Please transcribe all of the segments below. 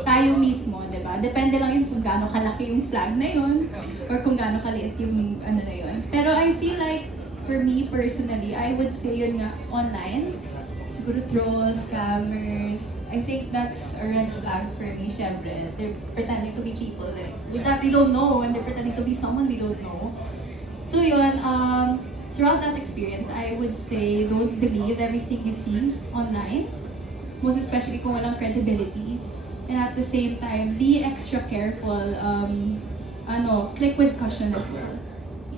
tayo mismo, di ba? Depende lang yun kung gaano kalaki yung flag na yun or kung gaano kaliit yung ano na yun. Pero I feel like, for me personally, I would say yun nga, online, siguro trolls, scammers, I think that's a red flag for me, syempre. They're pretending to be people that we don't know, and they're pretending to be someone we don't know. So yun, throughout that experience, I would say don't believe everything you see online, most especially kung walang credibility. And at the same time, be extra careful. Click with caution as well.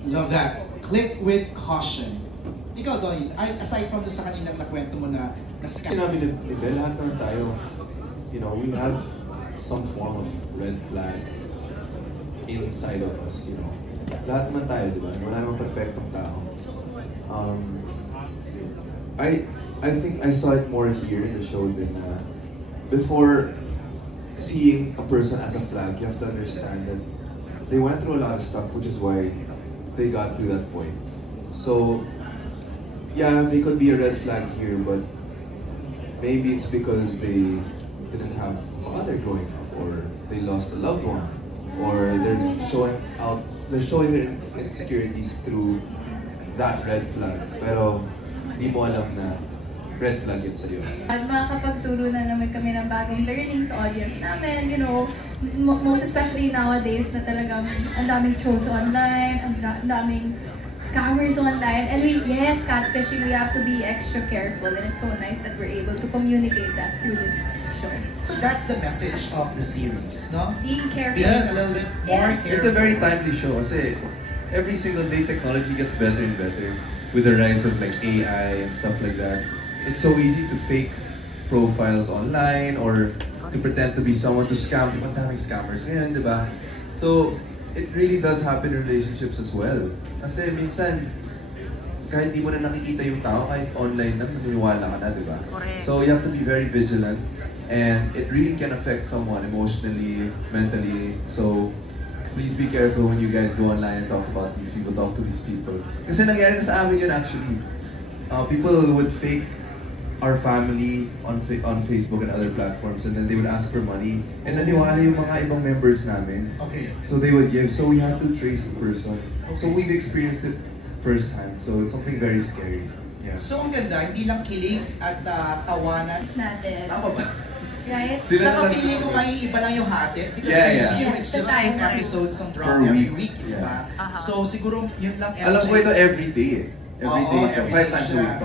Love that. Click with caution. Ikaw, Donnie, aside from sa kaninang nakwento mo na scam. Sinabi ni Bel, lahat naman tayo, we have some form of red flag inside of us, Lahat naman tayo, di ba? Wala namang perfectong tao. I think I saw it more here in the show than before seeing a person as a flag, you have to understand that they went through a lot of stuff, which is why they got to that point. So, yeah, they could be a red flag here, but maybe it's because they didn't have a father growing up, or they lost a loved one, or they're showing their insecurities through that red flag. Pero di mo alam na red flag yun sa'yo. At makakapagturo na naman kami ng bagong learning sa audience namin, most especially nowadays na talagang ang daming trolls online, ang daming scammers online, and catfishing, we have to be extra careful, and it's so nice that we're able to communicate that through this show. So that's the message of the series, no? Being careful. Being a little bit more careful. It's a very timely show kasi every single day technology gets better and better with the rise of like AI and stuff like that. It's so easy to fake profiles online or to pretend to be someone to scam. Ang daming scammers ngayon, di ba? So, it really does happen in relationships as well. Kasi minsan, kahit di mo na nakikita yung tao, kahit online na, maniniwala ka na, di ba? So, you have to be very vigilant. And it really can affect someone emotionally, mentally. So, please be careful when you guys go online and talk about these people, talk to these people. Kasi nangyari na sa amin yun actually. People would fake our family on Facebook and other platforms, and then they would ask for money. And naniwala yung mga ibang members namin. Okay. So they would give. So we have to trace the person. Okay. So we've experienced it firsthand. So it's something very scary. Yeah. So ang ganda, hindi lang kilig at tawanan. Natin. Tama ba? Right? Sa feeling ko maiiba lang yung hatid because it's just 2 episodes ang drop every week, di ba? So siguro yun lang. Alam ko ito every day. Every day, 5 times a week.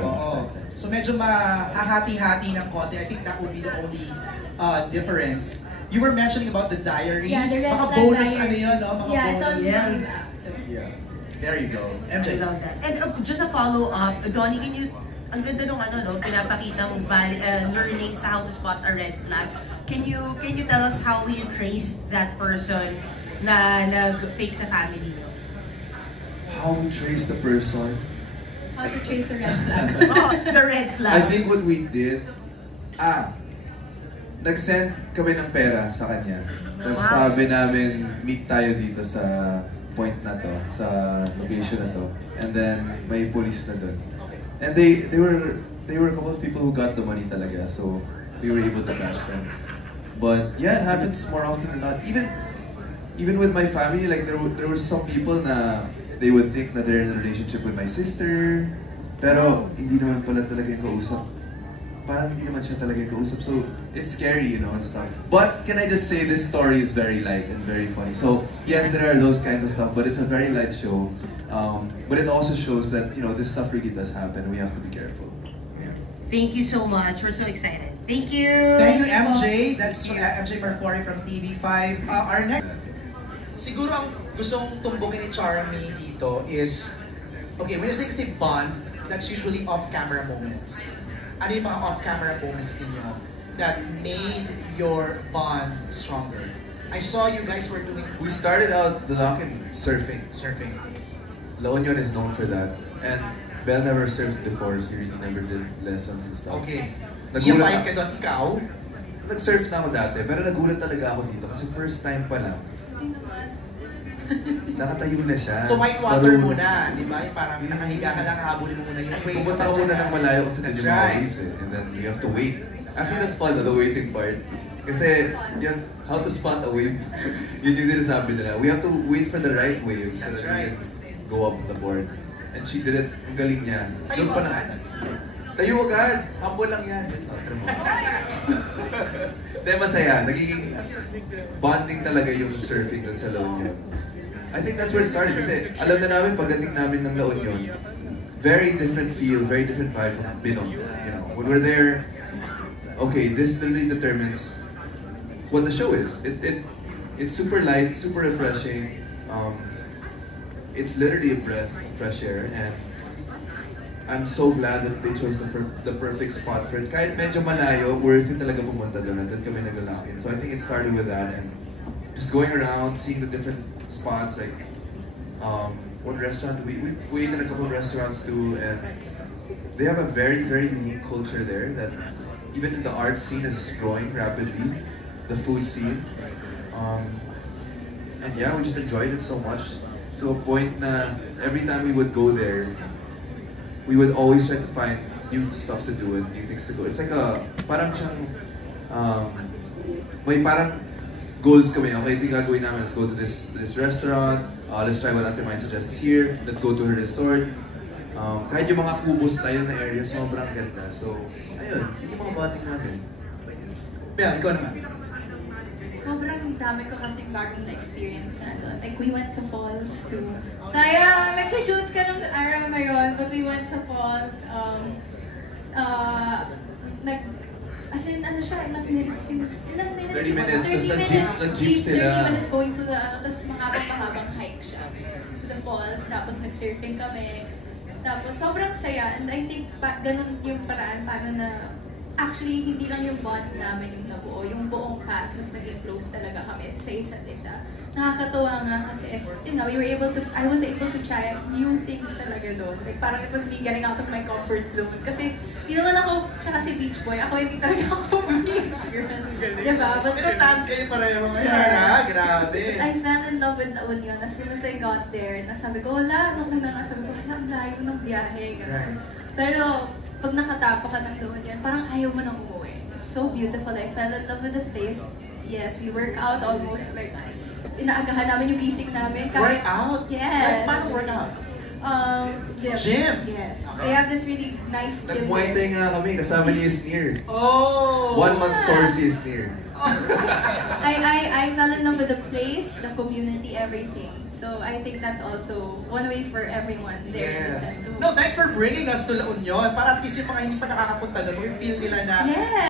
So medyo mahahati-hati ng konti. I think that would be the only difference. You were mentioning about the diaries. Yeah, the red mga flag bonus diaries. ano yun, no? Mga bonus. Yes. There you go. MJ. I love that. And just a follow-up, Donnie, ang ganda nung pinapakita mong learning sa how to spot a red flag. Can you tell us how you traced that person na nag-fake sa family niyo? How we trace the person? How to trace a red flag. The red flag. I think what we did, nag-send kami ng pera sa kanya. Tapos sabi namin, meet tayo dito sa point na to, sa location na to. And then, may police na dun. And they were a couple of people who got the money talaga, so we were able to catch them. But yeah, it happens more often than not. Even with my family, like there were some people na they would think that they're in a relationship with my sister, pero hindi naman pala talaga yung kausap. Parang hindi naman siya talaga yung kausap. So it's scary, and stuff. But can I just say this story is very light and very funny. So yes, there are those kinds of stuff, but it's a very light show. But it also shows that this stuff really does happen. We have to be careful. Yeah. Thank you so much. We're so excited. Thank you. Thank you, MJ. That's MJ Marfori from TV5. Our next. Siguro ang gustong tumbukin ni Charmy dito is, okay, when you say bond, that's usually off-camera moments. Ano yung mga off-camera moments ninyo that made your bond stronger? I saw you guys were doing... We started out the lock-in surfing. La Union is known for that. And Belle never surfed before, she really never did lessons and stuff. Okay. I-fight ka doon, ikaw? Nag-surf na ako dati, pero nagulat talaga ako dito kasi first time pa lang. Nakatayo na siya. So white water muna, di ba? Parang nakahiga ka lang, habulin mo muna yung wave. Pumunta ko muna ng malayo kasi nandiyan mga waves eh. And then we have to wait. Actually, that's fun, the waiting part. Kasi, yun, how to spot a wave, yun yung sinasabi nila. We have to wait for the right wave so That's that right. we can go up the board. And she did it, ang galing niya. Tayo Doon pa agad. Tayo agad! Humble lang yan. Hindi, masaya. Nagiging bonding talaga yung surfing doon sa La Union. I think that's where it started kasi alam na namin pagdating namin ng La Union, very different feel, very different vibe from Binom. You know, when we're there, okay, this literally determines what the show is. It's super light, super refreshing. It's literally a breath of fresh air, and I'm so glad that they chose the perfect spot for it. Kahit medyo malayo, worth it talaga pumunta doon. Doon kami naglalakit. So I think it started with that, and just going around, seeing the different spots, like what restaurant we ate in a couple of restaurants too, and they have a very, very unique culture there that even in the art scene is growing rapidly, the food scene. And yeah, we just enjoyed it so much to a point na every time we would go there, we would always try to find new stuff to do and new things to do. It's like parang siyang, may parang goals kami. Okay, ito yung gagawin namin. Let's go to this restaurant. Let's try what Ate Mai suggests here. Let's go to her resort. Kahit yung mga kubo style na area, sobrang ganda. So, ayun, yun yung mga bonding namin. Yeah, ikaw naman. Sobrang dami ko kasing bagong na-experience na doon. Like, we went to falls too. Sayang, nag-shoot ka nung araw na yun, but we went sa falls. As in, ano siya, ilang minutes? 30 minutes, 30 tapos minutes. nag-jeep sila. 30 minutes going to the, tapos mahabang hike siya. To the falls, tapos nag-surfing kami. Tapos sobrang saya, and I think ganun yung paraan paano na actually, hindi lang yung bond namin yung nabuo, yung buong cast, mas naging close talaga kami sa isa't isa. Nakakatuwa nga kasi, you know, I was able to try new things talaga doon. Like, parang it was me getting out of my comfort zone. Kasi, di naman ako, siya kasi beach boy, ako hindi talaga ako beach girl. Diba? But, Pinataan kayo pareho ngayon, Yeah. ha? Grabe. I fell in love with La Union. As soon as I got there, nasabi ko, wala, nung una nga sabi ko, wala, ang layo ng biyahe. Ganun. Pero, pag nakatapa ka ng La Union, parang ayaw mo nang umuwi. It's so beautiful. I fell in love with the place. Yes, we work out almost like, inaagahan namin yung gising namin. Work out? Yes. Like, paano work out? Gym. Gym? Yes. Okay. They have this really nice gym. Nag-Muay Thai nga kami, kasama ni Isnir. Oh! 1 month source si Isnir. I fell in love with the place, the community, everything. So I think that's also one way for everyone there Yes. to No, thanks for bringing us to La Union. Para at least yung mga hindi pa nakakapunta doon, we feel nila na Yes.